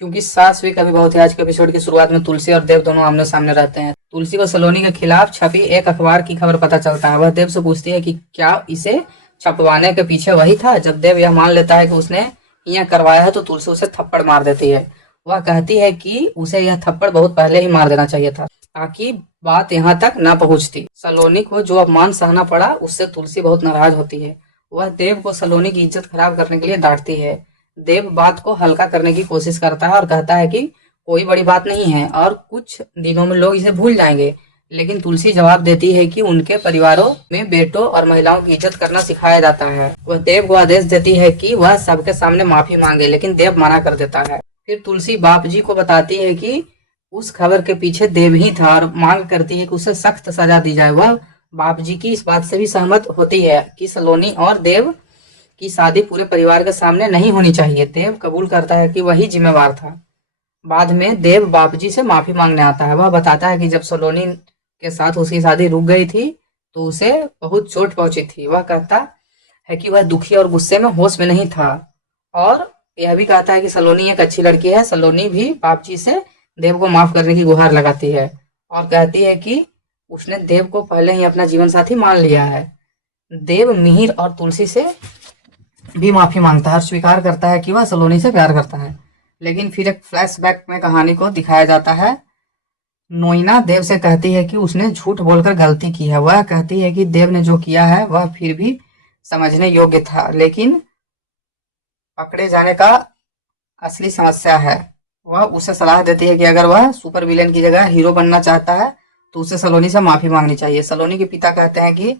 क्योंकि सास भी कभी बहुत है। आज के एपिसोड की शुरुआत में तुलसी और देव दोनों आमने सामने रहते हैं। तुलसी को सलोनी के खिलाफ छपी एक अखबार की खबर पता चलता है। वह देव से पूछती है कि क्या इसे छपवाने के पीछे वही था। जब देव यह मान लेता है कि उसने यह करवाया है तो तुलसी उसे थप्पड़ मार देती है। वह कहती है कि उसे यह थप्पड़ बहुत पहले ही मार देना चाहिए था ताकि बात यहाँ तक न पहुंचती। सलोनी को जो अपमान सहना पड़ा उससे तुलसी बहुत नाराज होती है। वह देव को सलोनी की इज्जत खराब करने के लिए डांटती है। देव बात को हल्का करने की कोशिश करता है और कहता है कि कोई बड़ी बात नहीं है और कुछ दिनों में लोग इसे भूल जाएंगे। लेकिन तुलसी जवाब देती है कि उनके परिवारों में बेटों और महिलाओं की इज्जत करना सिखाया जाता है। वह देव को आदेश देती है कि वह सबके सामने माफी मांगे, लेकिन देव मना कर देता है। फिर तुलसी बाप जी को बताती है कि उस खबर के पीछे देव ही था और मांग करती है कि उसे सख्त सजा दी जाए। वह बाप जी की इस बात से भी सहमत होती है कि सलोनी और देव की शादी पूरे परिवार के सामने नहीं होनी चाहिए। देव कबूल करता है कि वही जिम्मेवार था। बाद में देव बापजी से माफी मांगने आता है। वह बताता है कि जब सलोनी के साथ उसकी शादी रुक गई थी तो उसे बहुत चोट पहुंची थी। वह कहता है कि वह दुखी और गुस्से में होश में नहीं था और यह भी कहता है कि सलोनी एक अच्छी लड़की है। सलोनी भी बापजी से देव को माफ करने की गुहार लगाती है और कहती है कि उसने देव को पहले ही अपना जीवन साथी मान लिया है। देव मिहिर और तुलसी से भी माफी मांगता है और स्वीकार करता है कि वह सलोनी से प्यार करता है। लेकिन फिर एक फ्लैशबैक में कहानी को दिखाया जाता है। नोइना देव से कहती है कि उसने झूठ बोलकर गलती की है। वह कहती है कि देव ने जो किया है वह फिर भी समझने योग्य था, लेकिन पकड़े जाने का असली समस्या है। वह उसे सलाह देती है कि अगर वह सुपर विलेन की जगह हीरो बनना चाहता है तो उसे सलोनी से माफी मांगनी चाहिए। सलोनी के पिता कहते हैं कि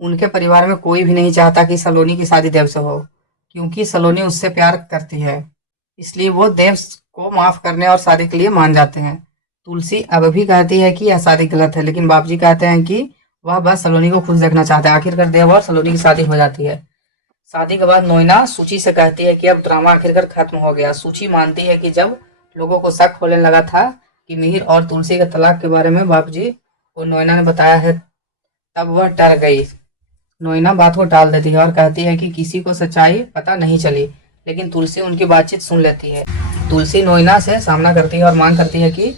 उनके परिवार में कोई भी नहीं चाहता कि सलोनी की शादी देव से हो, क्योंकि सलोनी उससे प्यार करती है। इसलिए वो देव को माफ करने और शादी के लिए मान जाते हैं। तुलसी अब भी कहती है कि यह शादी गलत है, लेकिन बापजी कहते हैं कि वह बस सलोनी को खुश देखना चाहते हैं। आखिरकार देव और सलोनी की शादी हो जाती है। शादी के बाद नोइना सूची से कहती है कि अब ड्रामा आखिरकार खत्म हो गया। सूची मानती है कि जब लोगों को शक होने लगा था कि मिहिर और तुलसी के तलाक के बारे में बापजी को नोइना ने बताया है, तब वह डर गई। नोइना बात को टाल देती है और कहती है कि किसी को सच्चाई पता नहीं चली, लेकिन तुलसी उनकी बातचीत सुन लेती है। तुलसी नोइना से सामना करती है और मांग करती है कि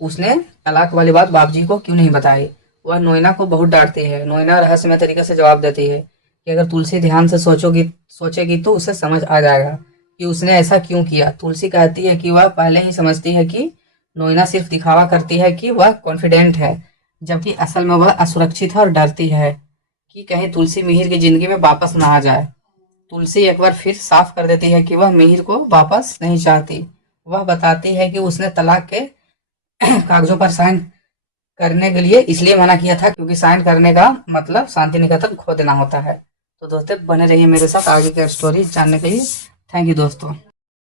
उसने तलाक वाली बात बापजी को क्यों नहीं बताई। वह नोइना को बहुत डांटती है। नोइना रहस्यमय तरीके से जवाब देती है कि अगर तुलसी ध्यान से सोचेगी तो उसे समझ आ जाएगा कि उसने ऐसा क्यों किया। तुलसी कहती है कि वह पहले ही समझती है कि नोइना सिर्फ दिखावा करती है कि वह कॉन्फिडेंट है, जबकि असल में वह असुरक्षित है और डरती है कि कहीं तुलसी मिहिर की जिंदगी में वापस ना आ जाए। तुलसी एक बार फिर साफ कर देती है कि वह मिहिर को वापस नहीं चाहती। वह बताती है कि उसने तलाक के कागजों पर साइन करने के लिए इसलिए मना किया था क्योंकि साइन करने का मतलब शांति निकेतन खो देना होता है। तो दोस्तों बने रहिए मेरे साथ आगे की स्टोरी जानने के लिए। थैंक यू दोस्तों।